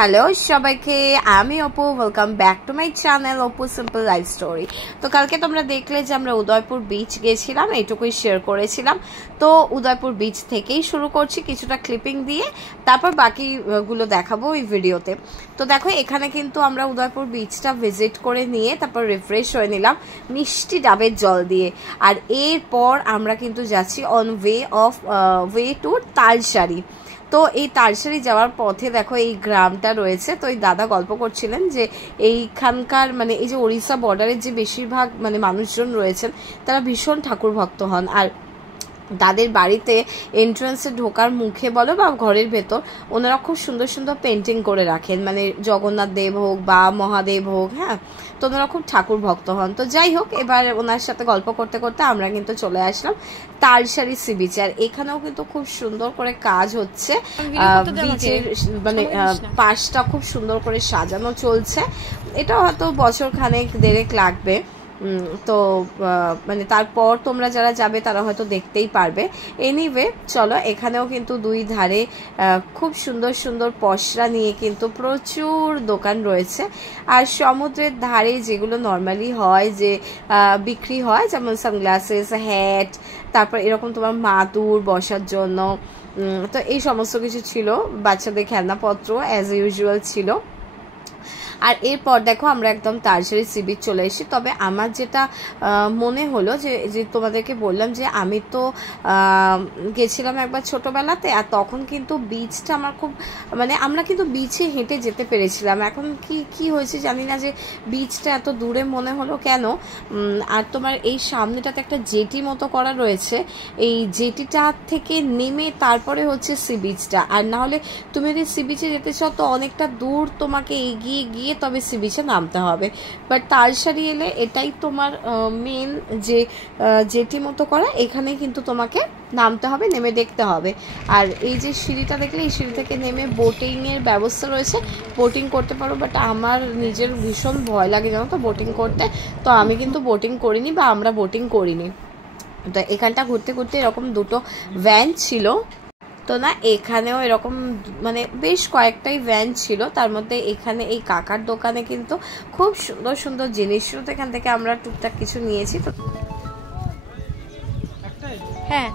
Hello সবাইকে, আমি Apu. Welcome back to my channel Apu simple life story. তো কালকে তোমরা দেখলে যে আমরা উদয়পুর বিচ গেছিলাম, এইটুকুই শেয়ার করেছিলাম। তো উদয়পুর বিচ থেকেই শুরু করছি কিছুটা ক্লিপিং দিয়ে, তারপর বাকিগুলো দেখাবো এই ভিডিওতে। তো দেখো, এখানে কিন্তু আমরা উদয়পুর বিচটা ভিজিট করে নিয়ে তারপর রিফ্রেশ হয়ে নিলাম মিষ্টি ডাবের জল দিয়ে। আর এরপর আমরা কিন্তু যাচ্ছি অন ওয়ে টু তালসারি। তো এই তালসারি যাওয়ার পথে দেখো এই গ্রামটা রয়েছে। তো এই দাদা গল্প করছিলেন যে এইখানকার মানে এই যে ওড়িশা বর্ডারের যে বেশিরভাগ মানে মানুষজন রয়েছেন তারা ভীষণ ঠাকুর ভক্ত হন। আর তাদের বাড়িতে এন্ট্রান্সে ঢোকার মুখে বলো বা ঘরের ভেতর ওনারা খুব সুন্দর সুন্দর পেন্টিং করে রাখেন, মানে জগন্নাথ দেব হোক বা মহাদেব হোক। হ্যাঁ, তো ওনারা খুব ঠাকুর ভক্ত হন। তো যাই হোক, এবার ওনার সাথে গল্প করতে করতে আমরা কিন্তু চলে আসলাম তালসারি সি বিচে। আর এখানেও কিন্তু খুব সুন্দর করে কাজ হচ্ছে, বিচের মানে পাশটা খুব সুন্দর করে সাজানো চলছে। এটা হয়তো বছর খানেক দেড়েক লাগবে। তো মানে তারপর তোমরা যারা যাবে তারা হয়তো দেখতেই পারবে। এনিওয়ে চলো, এখানেও কিন্তু দুই ধারে খুব সুন্দর সুন্দর পসরা নিয়ে কিন্তু প্রচুর দোকান রয়েছে। আর সমুদ্রের ধারে যেগুলো নর্মালি হয় যে বিক্রি হয়, যেমন সানগ্লাসেস, হ্যাট, তারপর এরকম তোমার মাদুর বসার জন্য, তো এই সমস্ত কিছু ছিল। বাচ্চাদের খেলনাপত্র অ্যাজ ইউজুয়াল ছিল। আর এরপর দেখো আমরা একদম তালসারি সি বিচ চলে এসেছি। তবে আমার যেটা মনে হলো যে তোমাদেরকে বললাম যে আমি তো গেছিলাম একবার ছোটোবেলাতে, আর তখন কিন্তু বিচটা আমার খুব মানে আমরা কিন্তু বিচে হেঁটে যেতে পেরেছিলাম। এখন কি হয়েছে জানি না যে বিচটা এত দূরে মনে হলো কেন। আর তোমার এই সামনেটাতে একটা জেটি মতো করা রয়েছে, এই জেটিটা থেকে নেমে তারপরে হচ্ছে সি বিচটা। আর না হলে তুমি যদি সি বিচে যেতে চাও তো অনেকটা দূর তোমাকে এগিয়ে গিয়ে তবে সি বিচে নামতে হবে। বাট তালসারি এলে এটাই তোমার মেন যে জেটি মতো করা, এখানে কিন্তু তোমাকে নামতে হবে, নেমে দেখতে হবে। আর এই যে সিঁড়িটা দেখলে, এই সিঁড়ি থেকে নেমে বোটিংয়ের ব্যবস্থা রয়েছে, বোটিং করতে পারো। বাট আমার নিজের ভীষণ ভয় লাগে জানো তো বোটিং করতে, তো আমি কিন্তু বোটিং করিনি বা আমরা বোটিং করিনি। তো এখানটা ঘুরতে ঘুরতে এরকম দুটো ভ্যান ছিল। তো না, এখানেও এরকম মানে বেশ কয়েকটাই ভ্যান ছিল। তার মধ্যে এখানে এই কাকার দোকানে কিন্তু খুব সুন্দর সুন্দর জিনিস ছিল। তো এখান থেকে আমরা টুকটাক কিছু নিয়েছি। তো হ্যাঁ,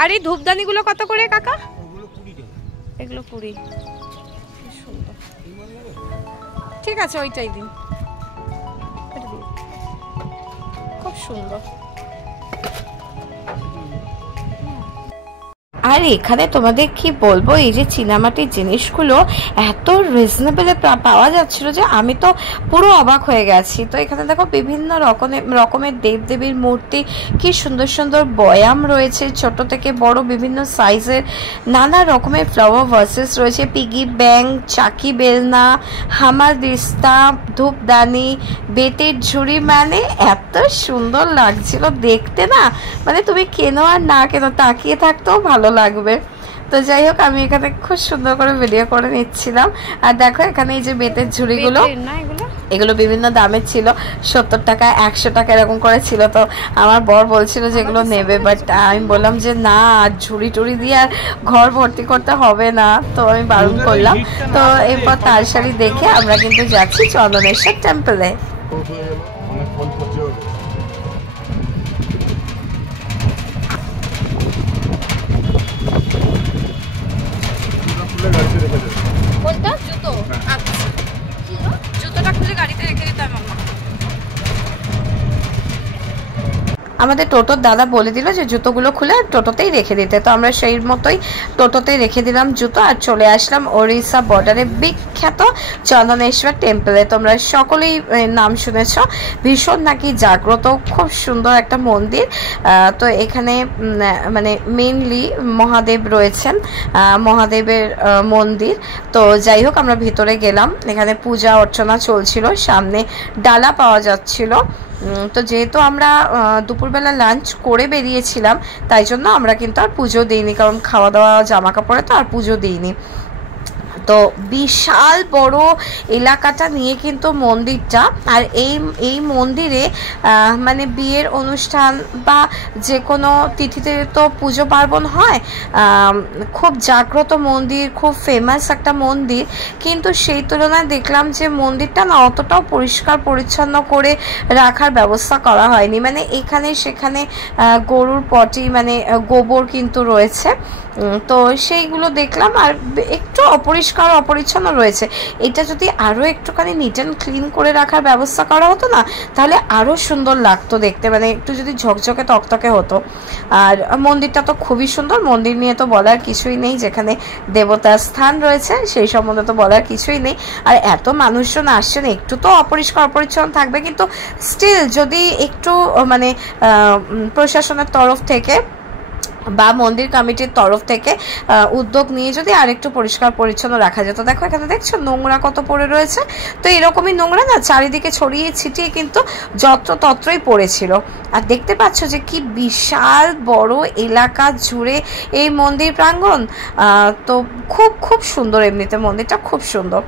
আর এই ধূপদানিগুলো কত করে কাকা? এগুলো 20। সুন্দর, ঠিক আছে ওইটাই দিন, খুব সুন্দর। আর এখানে তোমাদের কি বলবো, এই যে চীনামাটির জিনিসগুলো এত রিজনেবলে পাওয়া যাচ্ছিল যে আমি তো পুরো অবাক হয়ে গেছি। তো এখানে দেখো বিভিন্ন রকমের দেবদেবীর মূর্তি, কি সুন্দর সুন্দর বয়াম রয়েছে, ছোট থেকে বড় বিভিন্ন সাইজের নানা রকমের ফ্লাওয়ার ভাসেস রয়েছে, পিগি ব্যাংক, চাকি বেলনা, হামার দিস্তা, ধূপদানি, বেতের ঝুড়ি, মানে এত সুন্দর লাগছিল দেখতে না, মানে তুমি কেনো আর না কেনো তাকিয়ে থাকতেও ভালো লাগবে। তো যাই হোক, আমি এখানে খুব সুন্দর করে ভিডিও করে নিচ্ছিলাম। আর দেখো এখানে এই যে বেতের ঝুড়িগুলো, এগুলো বিভিন্ন দামের ছিল, 70 টাকা 100 টাকা এরকম করে ছিল। তো আমার বর বলছিল যে এগুলো নেবে, বাট আমি বললাম যে না, ঝুড়ি টুড়ি দিয়ে আর ঘর ভর্তি করতে হবে না, তো আমি বারণ করলাম। তো এরপর তালসারি দেখে আমরা কিন্তু যাচ্ছি চন্দনেশ্বর টেম্পলে। কোনটা জুতো? আচ্ছা, জুতোটা খুলে গাড়িতে রেখে দিতে হবে। আমাদের টোটোর দাদা বলে দিল যে জুতোগুলো খুলে টোটোতেই রেখে দিতে। তো আমরা সেই মতোই টোটোতেই রেখে দিলাম জুতো, আর চলে আসলাম ওড়িশা বর্ডারে বিখ্যাত চন্দনেশ্বর টেম্পলে। তোমরা সকলেই নাম শুনেছ, ভীষণ নাকি জাগ্রত, খুব সুন্দর একটা মন্দির। তো এখানে মানে মেনলি মহাদেব রয়েছেন, মহাদেবের মন্দির। তো যাই হোক, আমরা ভিতরে গেলাম, এখানে পূজা অর্চনা চলছিল, সামনে ডালা পাওয়া যাচ্ছিল। তো যেহেতু আমরা দুপুরবেলা লাঞ্চ করে বেরিয়েছিলাম, তাই জন্য আমরা কিন্তু আর পুজো দিইনি, কারণ খাওয়া দাওয়া জামা কাপড়ে তো আর পুজো দিইনি। তো বিশাল বড় এলাকাটা নিয়ে কিন্তু মন্দিরটা। আর এই মন্দিরে মানে বিয়ের অনুষ্ঠান বা যে কোনো তিথিতে তো পুজো পার্বণ হয়, খুব জাগ্রত মন্দির, খুব ফেমাস একটা মন্দির। কিন্তু সেই তুলনায় দেখলাম যে মন্দিরটা না অতটাও পরিষ্কার পরিচ্ছন্ন করে রাখার ব্যবস্থা করা হয়নি। মানে এখানে সেখানে গরুর পটি মানে গোবর কিন্তু রয়েছে, তো সেইগুলো দেখলাম। আর একটু অপরিষ্কার অপরিচ্ছন্ন রয়েছে। এটা যদি আরও একটুখানি নিট অ্যান্ড ক্লিন করে রাখার ব্যবস্থা করা হতো না, তাহলে আরও সুন্দর লাগতো দেখতে, মানে একটু যদি ঝকঝকে তকতকে হতো। আর মন্দিরটা তো খুবই সুন্দর, মন্দির নিয়ে তো বলার কিছুই নেই, যেখানে দেবতার স্থান রয়েছে সেই সম্বন্ধে তো বলার কিছুই নেই। আর এত মানুষজন আসছেন, একটু তো অপরিষ্কার অপরিচ্ছন্ন থাকবে, কিন্তু স্টিল যদি একটু মানে প্রশাসনের তরফ থেকে বা মন্দির কমিটির তরফ থেকে উদ্যোগ নিয়ে যদি আরেকটু পরিষ্কার পরিচ্ছন্ন রাখা যেত। দেখো এখানে দেখছো নোংরা কত পড়ে রয়েছে, তো এরকমই নোংরা না চারিদিকে ছড়িয়ে ছিটিয়ে কিন্তু তত্রই পড়েছিল। আর দেখতে পাচ্ছ যে কি বিশাল বড় এলাকা জুড়ে এই মন্দির প্রাঙ্গণ। তো খুব খুব সুন্দর, এমনিতে মন্দিরটা খুব সুন্দর।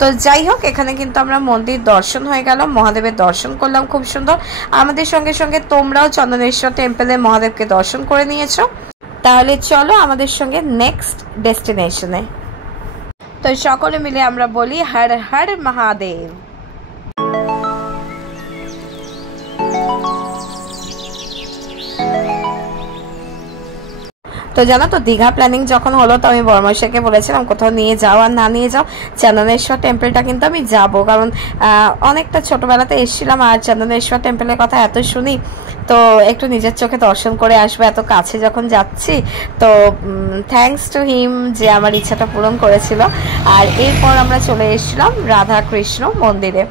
তো যাই হোক, এখানে কিন্তু আমরা মন্দির দর্শন হয়ে গেল, মহাদেবের দর্শন করলাম খুব সুন্দর। আমাদের সঙ্গে সঙ্গে তোমরাও চন্দনেশ্বর টেম্পলে মহাদেবকে দর্শন করে নিয়েছো। তাহলে চলো আমাদের সঙ্গে নেক্সট ডেস্টিনেশনে। তো সকলে মিলে আমরা বলি হর হর মহাদেব। তো জানো তো দীঘা প্ল্যানিং যখন হলো, তো আমি বর্মশাইকে বলেছিলাম কোথাও নিয়ে যাও আর না নিয়ে যাও, চন্দনেশ্বর টেম্পলটা কিন্তু আমি যাব, কারণ অনেকটা ছোটবেলাতে এসেছিলাম আর চন্দনেশ্বর টেম্পলের কথা এত শুনি, তো একটু নিজের চোখে দর্শন করে আসবো এত কাছে যখন যাচ্ছি। তো থ্যাঙ্কস টু হিম যে আমার ইচ্ছাটা পূরণ করেছিল। আর এরপর আমরা চলে এসেছিলাম রাধা কৃষ্ণ মন্দিরে,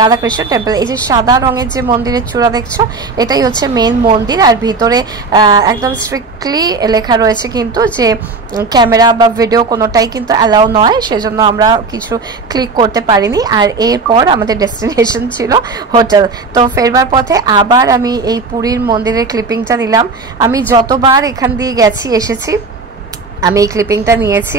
রাধাকৃষ্ণ টেম্পল। এই যে সাদা রঙের যে মন্দিরের চূড়া দেখছো, এটাই হচ্ছে মেন মন্দির। আর ভিতরে একদম স্ট্রিক্টলি লেখা রয়েছে কিন্তু যে ক্যামেরা বা ভিডিও কোনোটাই কিন্তু অ্যালাউ নয়, সেজন্য আমরা কিছু ক্লিক করতে পারিনি। আর এরপর আমাদের ডেস্টিনেশন ছিল হোটেল। তো ফেরবার পথে আবার আমি এই পুরীর মন্দিরের ক্লিপিংটা নিলাম। আমি যতবার এখান দিয়ে গেছি এসেছি আমি এই ক্লিপিংটা নিয়েছি,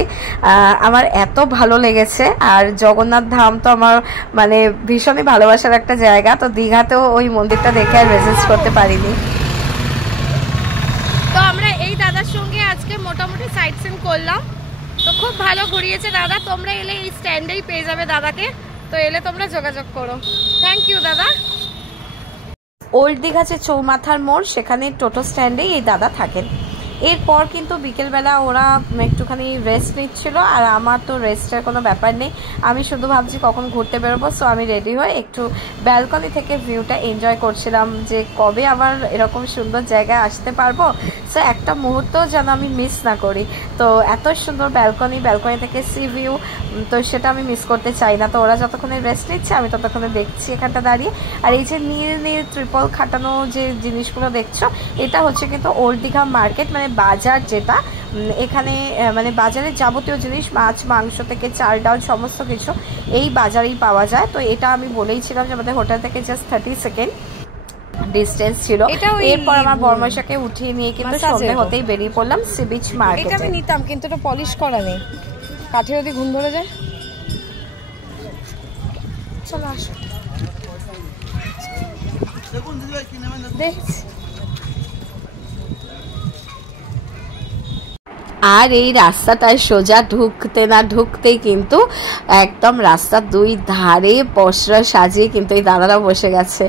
আমার এত ভালো লেগেছে। আর জগন্নাথ ধাম তো আমার মানে ভীষণই ভালোবাসার একটা জায়গা, তো দীঘাতেও ওই মন্দিরটা দেখে আর রেজিস্ট করতে পারিনি। তো আমরা এই দাদার সঙ্গে আজকে মোটামুটি সাইট সিন করলাম, তো খুব ভালো ঘুরিয়েছে দাদা। তোমরা এলে এই স্ট্যান্ডেই পেয়ে যাবে দাদাকে, তো এলে তোমরা যোগাযোগ করো। থ্যাংক ইউ দাদা। ওল্ড দীঘা যে চৌমাথার মোড়, সেখানে টোটো স্ট্যান্ডেই এই দাদা থাকেন। এরপর কিন্তু বিকেলবেলা ওরা একটুখানি রেস্ট নিচ্ছিল, আর আমার তো রেস্টের কোনো ব্যাপার নেই, আমি শুধু ভাবছি কখন ঘুরতে বেরোবো। সো আমি রেডি হয়ে একটু ব্যালকনি থেকে ভিউটা এনজয় করছিলাম, যে কবে আবার এরকম সুন্দর জায়গায় আসতে পারবো, সো একটা মুহূর্তও যেন আমি মিস না করি। তো এত সুন্দর ব্যালকনি থেকে সি ভিউ, তো সেটা আমি মিস করতে চাই না। তো ওরা যতক্ষণে রেস্ট নিচ্ছে আমি ততক্ষণে দেখছি এখানটা দাঁড়িয়ে। আর এই যে নীল নীল ট্রিপল খাটানো যে জিনিসগুলো দেখছো, এটা হচ্ছে কিন্তু ওল্ড দীঘা মার্কেট, মানে বাজার, যেটা এখানে মানে বাজারের যাবতীয় জিনিস, মাছ মাংস থেকে চাল ডাল সমস্ত কিছু এই বাজারেই পাওয়া যায়। তো এটা আমি বলেইছিলাম যে আমাদের হোটেল থেকে জাস্ট 30 সেকেন্ড ডিস্টেন্স ছিল। এরপর আমার বর্মশাকে উঠিয়ে নিয়ে কিন্তু সন্ধ্যে হতেই বেরিয়ে পড়লাম সি বিচ মার্কেটে। এটা আমি নিতাম, কিন্তু এটা পলিশ করা নেই, কাঠে যদি ঘুম ধরে যায়। চলো আসো দেখছি। আর এই রাস্তাটায় সোজা ঢুকতে না ঢুকতেই কিন্তু একদম রাস্তার দুই ধারে পসরা সাজিয়ে কিন্তু এই দাদারা বসে গেছে।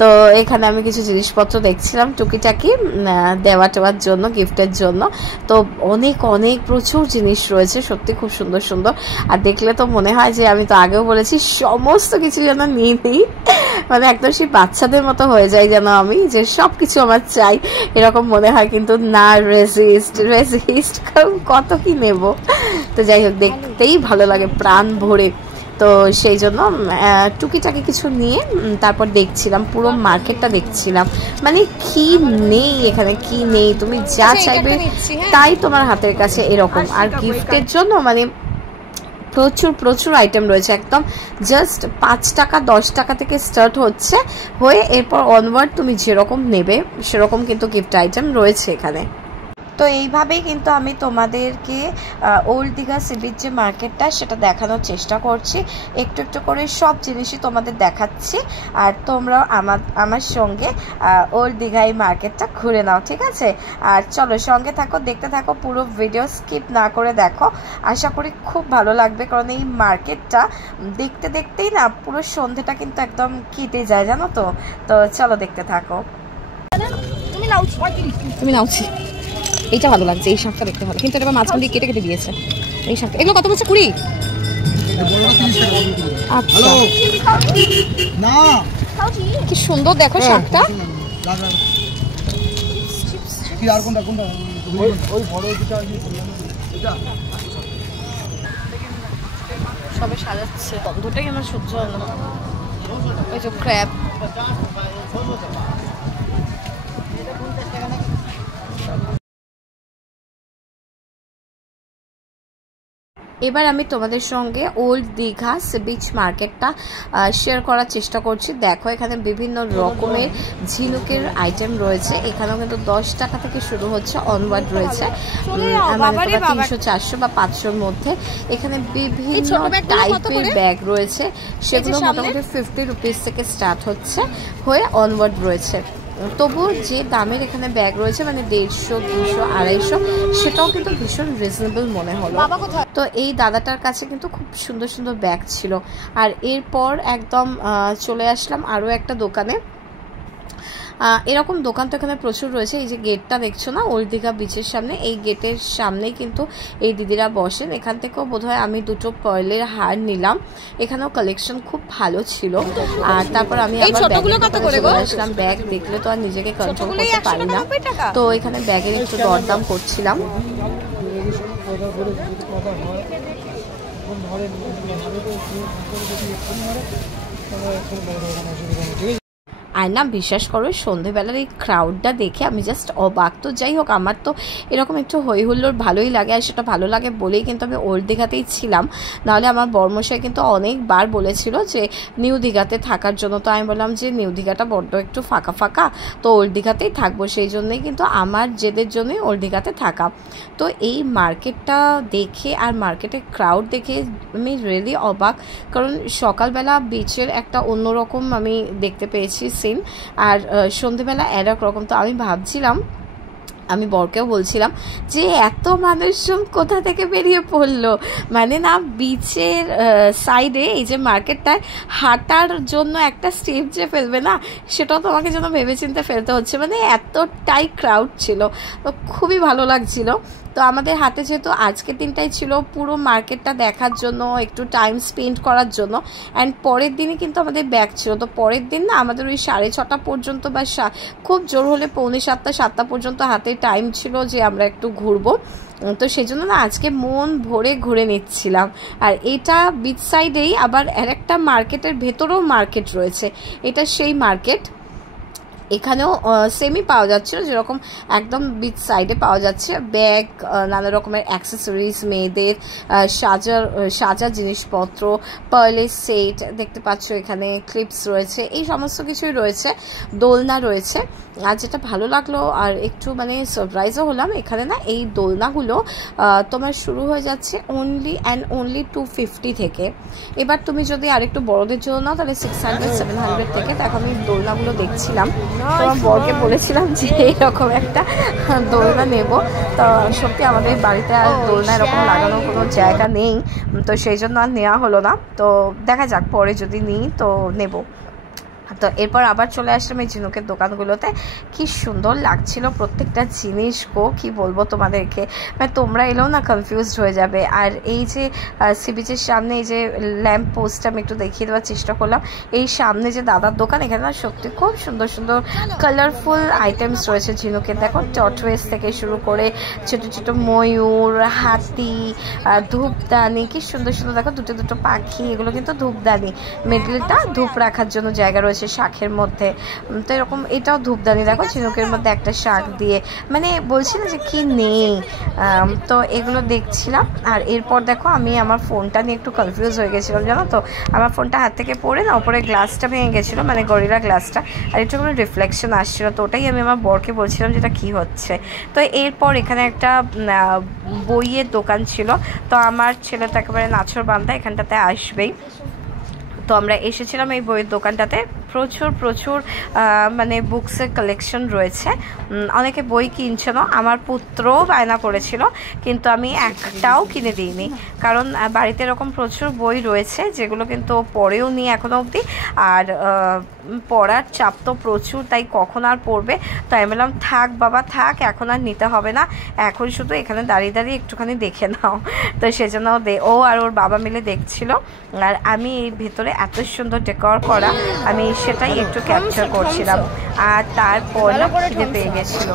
তো এখানে আমি কিছু জিনিসপত্র দেখছিলাম টুকিটাকি দেওয়া টেওয়ার জন্য, গিফটের জন্য। তো অনেক অনেক প্রচুর জিনিস রয়েছে, সত্যি খুব সুন্দর সুন্দর। আর দেখলে তো মনে হয় যে, আমি তো আগেও বলেছি, সমস্ত কিছু যেন নিয়ে নিই, মানে একদম সেই বাচ্চাদের মতো হয়ে যায় যেন আমি, যে সব কিছু আমার চাই এরকম মনে হয়, কিন্তু না, রেজিস্ট কত কি নেব। তো যাই হোক, দেখতেই ভালো লাগে প্রাণ ভরে। তো সেই জন্য টুকিটাকি কিছু নিয়ে তারপর দেখছিলাম, পুরো মার্কেটটা দেখছিলাম, মানে কি নেই এখানে, কি নেই, তুমি যা চাইবে তাই তোমার হাতের কাছে এরকম। আর গিফটের জন্য মানে প্রচুর প্রচুর আইটেম রয়েছে, একদম জাস্ট 5 টাকা 10 টাকা থেকে স্টার্ট হচ্ছে, হয়ে এরপর অনওয়ার্ড তুমি যেরকম নেবে সেরকম কিন্তু গিফট আইটেম রয়েছে এখানে। তো এইভাবেই কিন্তু আমি তোমাদেরকে ওল্ড দীঘা সি বিচ যে মার্কেটটা সেটা দেখানোর চেষ্টা করছি, একটু একটু করে সব জিনিসই তোমাদের দেখাচ্ছি, আর তোমরাও আমার সঙ্গে ওল্ড দীঘা এই মার্কেটটা ঘুরে নাও, ঠিক আছে? আর চলো সঙ্গে থাকো, দেখতে থাকো, পুরো ভিডিও স্কিপ না করে দেখো, আশা করি খুব ভালো লাগবে, কারণ এই মার্কেটটা দেখতে দেখতেই না পুরো সন্ধ্যেটা কিন্তু একদম কেটে যায়, জানো তো। তো চলো দেখতে থাকো। তুমি নাওছি, এইটা ভালো লাগছে, এই শাকটা দেখতে ভালো, কিন্তু এটা মাঝখান দিয়ে কেটে কেটে দিয়েছে এই শাকটা। এগুলো কত বলছে? 20? আচ্ছা, কি সুন্দর দেখো শাকটা। সবে সাজাচ্ছে, গন্ধটাই আমার সহ্য হলো। ওই যে ক্র্যাব, এবার আমি তোমাদের সঙ্গে ওল্ড দীঘা সি বিচ মার্কেটটা শেয়ার করার চেষ্টা করছি। দেখো এখানে বিভিন্ন রকমের ঝিনুকের আইটেম রয়েছে, এখানেও কিন্তু 10 টাকা থেকে শুরু হচ্ছে, অনওয়ার্ড রয়েছে, মানে 300, 400 বা 500-র মধ্যে। এখানে বিভিন্ন টাইপের ব্যাগ রয়েছে, সেগুলো মোটামুটি 50 রুপিস থেকে স্টার্ট হচ্ছে হয়ে অনওয়ার্ড রয়েছে। তবু যে দামের এখানে ব্যাগ রয়েছে, মানে 150, 200, 250, সেটাও কিন্তু ভীষণ রিজনেবল মনে হলো। তো এই দাদাটার কাছে কিন্তু খুব সুন্দর সুন্দর ব্যাগ ছিল। আর এরপর একদম চলে আসলাম আরও একটা দোকানে। এরকম দোকান তো এখানে প্রচুর রয়েছে। এই যে গেটটা দেখছো না ওল্ড দীঘা বিচের সামনে, এই গেটের সামনেই কিন্তু এই দিদিরা বসেন। এখান থেকেও বোধহয় আমি 2টো পার্লের হার নিলাম, এখানেও কালেকশন খুব ভালো ছিল। আর তারপর আমি আবার চলে আসলাম। ব্যাগ দেখলে তো আর নিজেকে কন্ট্রোল করতে পারি না, তো এখানে ব্যাগের একটু দরদাম করছিলাম। আর না বিশ্বাস করো, সন্ধেবেলার এই ক্রাউডটা দেখে আমি জাস্ট অবাক। তো যাই হোক, আমার তো এরকম একটু হই হুল্লোড় ভালোই লাগে, আর সেটা ভালো লাগে বলেই কিন্তু আমি ওল্ড দীঘাতেই ছিলাম। নাহলে আমার বর্মশাই কিন্তু অনেকবার বলেছিল যে নিউ দীঘাতে থাকার জন্য। তো আমি বললাম যে নিউ দীঘাটা বড্ড একটু ফাঁকা ফাঁকা, তো ওল্ড দীঘাতেই থাকবো। সেই জন্যই কিন্তু আমার জেদের জন্যই ওল্ড দীঘাতে থাকা। তো এই মার্কেটটা দেখে আর মার্কেটের ক্রাউড দেখে আমি রিয়েলি অবাক, কারণ সকালবেলা বিচের একটা অন্যরকম আমি দেখতে পেয়েছি সিন, আর সন্ধেবেলা এক রকম। তো আমি ভাবছিলাম, আমি বরকেও বলছিলাম যে এত মানুষজন কোথা থেকে বেরিয়ে পড়লো, মানে না বিচের সাইডে এই যে মার্কেটটায় হাঁটার জন্য একটা স্টেপ যে ফেলবে না, সেটাও তোমাকে যেন ভেবেচিন্তে ফেলতে হচ্ছে, মানে এতটাই ক্রাউড ছিল। তো খুবই ভালো লাগছিল। তো আমাদের হাতে যেহেতু আজকের দিনটাই ছিল পুরো মার্কেটটা দেখার জন্য, একটু টাইম স্পেন্ড করার জন্য, অ্যান্ড পরের দিনই কিন্তু আমাদের ব্যাগ ছিল। তো পরের দিন না আমাদের ওই 6:30 পর্যন্ত বা খুব জোর হলে 6:45, 7টা পর্যন্ত হাতে টাইম ছিল যে আমরা একটু ঘুরবো। তো সেই জন্য না আজকে মন ভরে ঘুরে নিচ্ছিলাম। আর এটা বিচ সাইডেই আবার আরেকটা মার্কেটের ভেতরেও মার্কেট রয়েছে, এটা সেই মার্কেট। এখানেও সেমই পাওয়া যাচ্ছিল, যেরকম একদম বিচ সাইডে পাওয়া যাচ্ছে ব্যাগ, নানা রকমের অ্যাক্সেসরিজ, মেয়েদের সাজার জিনিসপত্র, পার্লের সেট দেখতে পাচ্ছ, এখানে ক্লিপস রয়েছে, এই সমস্ত কিছুই রয়েছে, দোলনা রয়েছে। আর যেটা ভালো লাগলো আর একটু মানে সারপ্রাইজও হলাম, এখানে না এই দোলনাগুলো তোমার শুরু হয়ে যাচ্ছে অনলি 250 থেকে। এবার তুমি যদি আরেকটু বড়দের জন্য নাও তাহলে 600, 700 থেকে। দেখো আমি দোলনাগুলো দেখছিলাম, তোমার বরকে বলেছিলাম যে এরকম একটা দোলনা নেব। তো সত্যি আমাদের বাড়িতে আর দোলনা এরকম লাগানোর কোনো জায়গা নেই, তো সেই জন্য আর নেওয়া হলো না। তো দেখা যাক পরে যদি নিই তো নেব। তো এরপর আবার চলে আসলাম এই ঝিনুকের দোকানগুলোতে। কি সুন্দর লাগছিল প্রত্যেকটা জিনিস গো, কি বলবো তোমাদেরকে, মানে তোমরা এলেও না কনফিউজড হয়ে যাবে। আর এই যে সি বিচের সামনে এই যে ল্যাম্প পোস্টটা আমি একটু দেখিয়ে দেওয়ার চেষ্টা করলাম, এই সামনে যে দাদার দোকান, এখানে না সত্যি খুব সুন্দর সুন্দর কালারফুল আইটেমস রয়েছে ঝিনুকের। দেখো টর্টওয়েজ থেকে শুরু করে ছোট ছোট ময়ূর, হাতি, ধূপদানি, কি সুন্দর সুন্দর দেখো দুটো দুটো পাখি, এগুলো কিন্তু ধূপদানি, মিডলটা ধূপ রাখার জন্য জায়গা রয়েছে, আছে শাকের মধ্যে। তো এরকম এটাও ধূপদানি দেখো ঝিনুকের মধ্যে একটা শাক দিয়ে, মানে বলছি না যে কি নেই। তো এগুলো দেখছিলাম। আর এরপর দেখো আমি আমার ফোনটা নিয়ে একটু কনফিউজ হয়ে গেছিলাম জানো তো। আমার ফোনটা হাত থেকে পড়ে না ওপরে গ্লাসটা ভেঙে গেছিলো, মানে গরিলা গ্লাসটা, আর একটু কোনো রিফ্লেকশন আসছিলো। তো ওটাই আমি আমার বরকে বলছিলাম যেটা কী হচ্ছে। তো এরপর এখানে একটা বইয়ের দোকান ছিল। তো আমার ছেলে তো একেবারে নাছর বান্ধা, এখানটাতে আসবেই। তো আমরা এসেছিলাম এই বইয়ের দোকানটাতে। প্রচুর প্রচুর মানে বুকসের কালেকশন রয়েছে। অনেকে বই কিনছে না, আমার পুত্রও বায়না করেছিল, কিন্তু আমি একটাও কিনে দিইনি, কারণ বাড়িতে এরকম প্রচুর বই রয়েছে যেগুলো কিন্তু পড়েও নি এখনও অবধি। আর পড়ার চাপ তো প্রচুর, তাই কখন আর পড়বে। তো আমি বললাম থাক বাবা থাক, এখন আর নিতে হবে না, এখন শুধু এখানে দাঁড়িয়ে দাঁড়িয়ে একটুখানি দেখে নাও। তো সেজন্য ও আর ওর বাবা মিলে দেখছিল, আর আমি এর ভেতরে এত সুন্দর ডেকোর করা, আমি সেটাই একটু ক্যাপচার করছিলাম। আর তারপর খিদে পেয়ে গেছিল।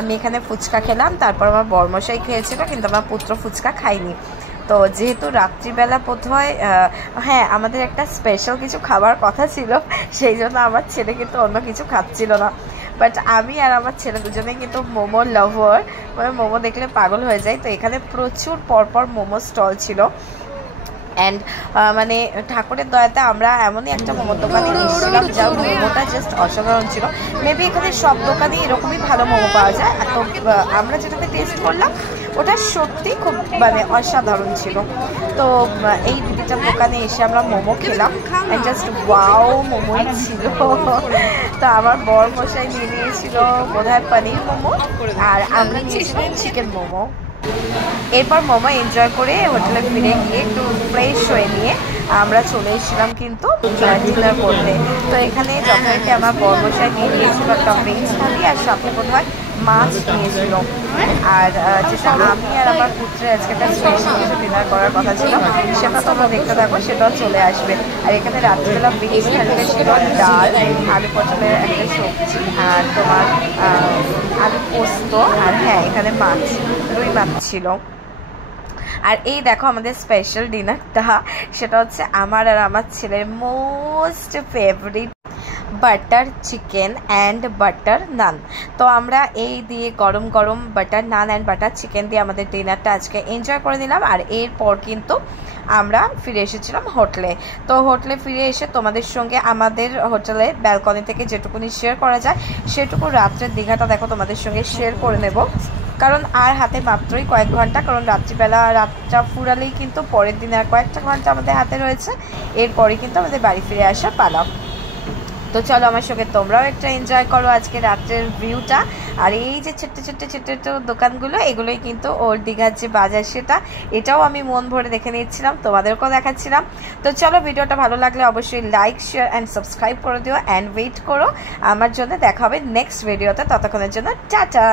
আমি এখানে ফুচকা খেলাম, তারপর আমার বরমশাই খেয়েছিল, কিন্তু আমার পুত্র ফুচকা খায়নি। তো যেহেতু রাত্রিবেলা বোধহয় হ্যাঁ আমাদের একটা স্পেশাল কিছু খাবার কথা ছিল, সেই জন্য আমার ছেলে কিন্তু অন্য কিছু খাচ্ছিল না। বাট আমি আর আমার ছেলে দুজনে কিন্তু মোমো লাভার, মানে মোমো দেখলে পাগল হয়ে যায়। তো এখানে প্রচুর পরপর মোমো স্টল ছিল। অ্যান্ড মানে ঠাকুরের দয়াতে আমরা এমনই একটা মোমোর দোকানে এসেছিলাম যার মোমোটা জাস্ট অসাধারণ ছিল। মেবি এখানে সব দোকানেই এরকমই ভালো মোমো পাওয়া যায়। তো আমরা যেটাতে টেস্ট করলাম ওটা সত্যি খুব মানে অসাধারণ ছিল। তো এই দিদিটার দোকানে এসে আমরা মোমো খেলাম, জাস্ট ওয়াও মোমোই ছিল। তো আমার বর মশাই নিয়ে নিয়েছিল বোধহয় পনির মোমো, আর আমরা নিয়েছিলাম চিকেন মোমো। এরপর মোমো এনজয় করে হোটেলে ফিরে গিয়ে একটু ফ্রেশ হয়ে নিয়ে আমরা চলে এসেছিলাম কিন্তু ডিনার করতে। তো এখানে যথারীতি আমার বরমশাই নিয়ে নিয়েছিল একটা ভেজ থালি, আর সাথে বোধহয় মাছ নিয়েছিল। আর যেটা আমি আর আমার পুত্রের আজকে একটা স্পেশাল কিছু ডিনার করার কথা ছিল, সেটা তোমরা দেখতে থাকো, সেটাও চলে আসবে। আর এখানে রাত্রিবেলা ভেজ থালিতে ছিল ডাল, আলু পটলের একটা সবজি, আর তোমার আলু পোস্ত, আর হ্যাঁ এখানে মাছ, রুই মাছ ছিল। আর এই দেখো আমাদের স্পেশাল ডিনারটা, সেটা হচ্ছে আমার আর আমার ছেলের most favourite butter chicken and butter naan. তো আমরা এই দিয়ে গরম গরম butter naan and butter chicken দিয়ে আমাদের ডিনারটা আজকে এনজয় করে নিলাম। আর এরপর কিন্তু আমরা ফিরে এসেছিলাম হোটেলে। তো হোটেলে ফিরে এসে তোমাদের সঙ্গে আমাদের হোটেলে ব্যালকনি থেকে যেটুকুনি শেয়ার করা যায় সেটুকু রাত্রের দীঘাটা দেখো তোমাদের সঙ্গে শেয়ার করে নেব, কারণ আর হাতে মাত্রই কয়েক ঘন্টা, কারণ রাত্রিবেলা রাতটা ফুরালেই কিন্তু পরের দিনে আর কয়েকটা ঘন্টা আমাদের হাতে রয়েছে, এরপরে কিন্তু আমাদের বাড়ি ফিরে আসা পালা। তো চলো আমার সঙ্গে তোমরাও একটা এনজয় করো আজকে রাত্রের ভিউটা। আর এই যে ছোট্ট ছোট্ট ছোট্ট ছোট্ট দোকানগুলো, এগুলোই কিন্তু ওল্ড দীঘার যে বাজার সেটা, এটাও আমি মন ভরে দেখে নিচ্ছিলাম, তোমাদেরকেও দেখাচ্ছিলাম। তো চলো ভিডিওটা ভালো লাগলে অবশ্যই লাইক শেয়ার অ্যান্ড সাবস্ক্রাইব করে দিও, অ্যান্ড ওয়েট করো আমার জন্য। দেখা হবে নেক্সট ভিডিওতে, ততক্ষণের জন্য টাটা।